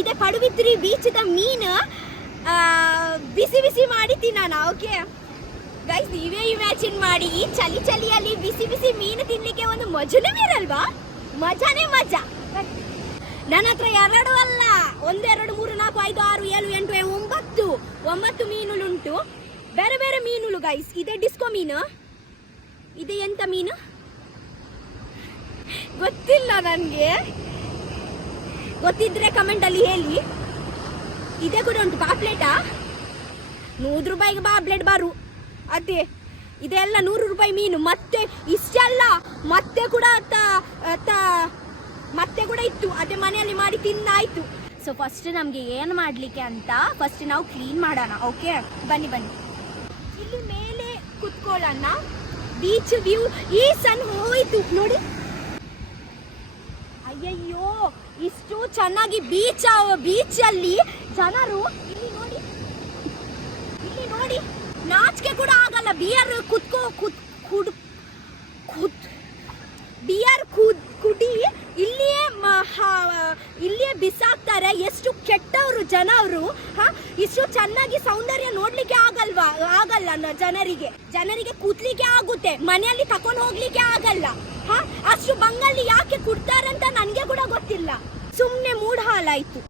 ಇದೆ ಪಡುಬಿದ್ರಿ ಬೀಚದ ಮೀನು ಬಿಸಿ ಬಿಸಿ ಮಾಡಿ ತಿನ್ನೋಣ. ಓಕೆ ಗೈಸ್, ನೀವೇ ಇಮ್ಯಾಜಿನ್ ಮಾಡಿ, ಈ ಚಳಿಯಲ್ಲಿ ಬಿಸಿ ಬಿಸಿ ಮೀನು ತಿನ್ಲಿಕ್ಕೆ ಒಂದು ಮಜನೇ ಇರಲ್ವಾ? ಮಜಾನೇ ಮಜಾ. ನನ್ನ ಹತ್ರ 2 ಅಲ್ಲ, 1 2 3 4 5 6 7 8 9 ಮೀನುಳುಂಟು. ಬೇರೆ ಬೇರೆ ಮೀನುಳು ಗೈಸ್. ಇದೆ ಡಿಸ್ಕೋ ಮೀನು, ಇದೆ ಎಂತ ಮೀನು ಗೊತ್ತಿಲ್ಲ ನನಗೆ, ಗೊತ್ತಿದ್ರೆ ಕಮೆಂಟ್ ಅಲ್ಲಿ ಹೇಳಿ. ಇದೆ ಕೂಡ ಉಂಟು. ಪಾಪ್ಲೆಟಾ 100 ರೂಪಾಯಿಗೆ ಪಾಪ್ಲೆಟ್ ಬಾರು. ಅದೇ ಇದೆಲ್ಲ 100 ರೂಪಾಯಿ ಮೀನು. ಮತ್ತೆ ಇಷ್ಟಲ್ಲ, ಮತ್ತೆ ಕೂಡ ಇತ್ತು. ಅದೇ ಮನೆಯಲ್ಲಿ ಮಾಡಿ ತಿಂದಾಯ್ತು. ಸೊ ಫಸ್ಟ್ ನಮ್ಗೆ ಏನು ಮಾಡ್ಲಿಕ್ಕೆ ಅಂತ ಫಸ್ಟ್ ನಾವು ಕ್ಲೀನ್ ಮಾಡೋಣ. ಓಕೆ ಬನ್ನಿ ಇಲ್ಲಿ ಮೇಲೆ ಕುತ್ಕೊಳ್ಳೋಣ. ಬೀಚ್ ವ್ಯೂ ಈ ಸನ್ ಹೋಯ್ತು ನೋಡಿ. ಅಯ್ಯಯ್ಯೋ, ಇಷ್ಟು ಚೆನ್ನಾಗಿ ಬೀಚಲ್ಲಿ ಜನರು. ಇಲ್ಲಿ ನೋಡಿ ನಾಚಿಕೆ ಕೂಡ ಆಗಲ್ಲ. ಬಿಯರ್ ಕುಡಿ ಇಲ್ಲಿಯೇ ಬಿಸಾಕ್ತಾರೆ. ಎಷ್ಟು ಕೆಟ್ಟವರು ಜನ ಅವರು. ಇಷ್ಟು ಚೆನ್ನಾಗಿ ಸೌಂದರ್ಯ ನೋಡ್ಲಿಕ್ಕೆ ಆಗಲ್ಲ ಜನರಿಗೆ ಕೂತ್ಲಿಕ್ಕೆ ಆಗುತ್ತೆ, ಮನೆಯಲ್ಲಿ ತಕೊಂಡು ಹೋಗ್ಲಿಕ್ಕೆ ಆಗಲ್ಲ. ಅಷ್ಟು ಬಂಗಲ್ಲಿ ಯಾಕೆ ಕೊಡ್ತಾರಂತ ನನ್ಗೆ ಕೂಡ ಗೊತ್ತಿಲ್ಲ. ಸುಮ್ನೆ ಮೂಡ್ ಹಾಲಾಯ್ತು.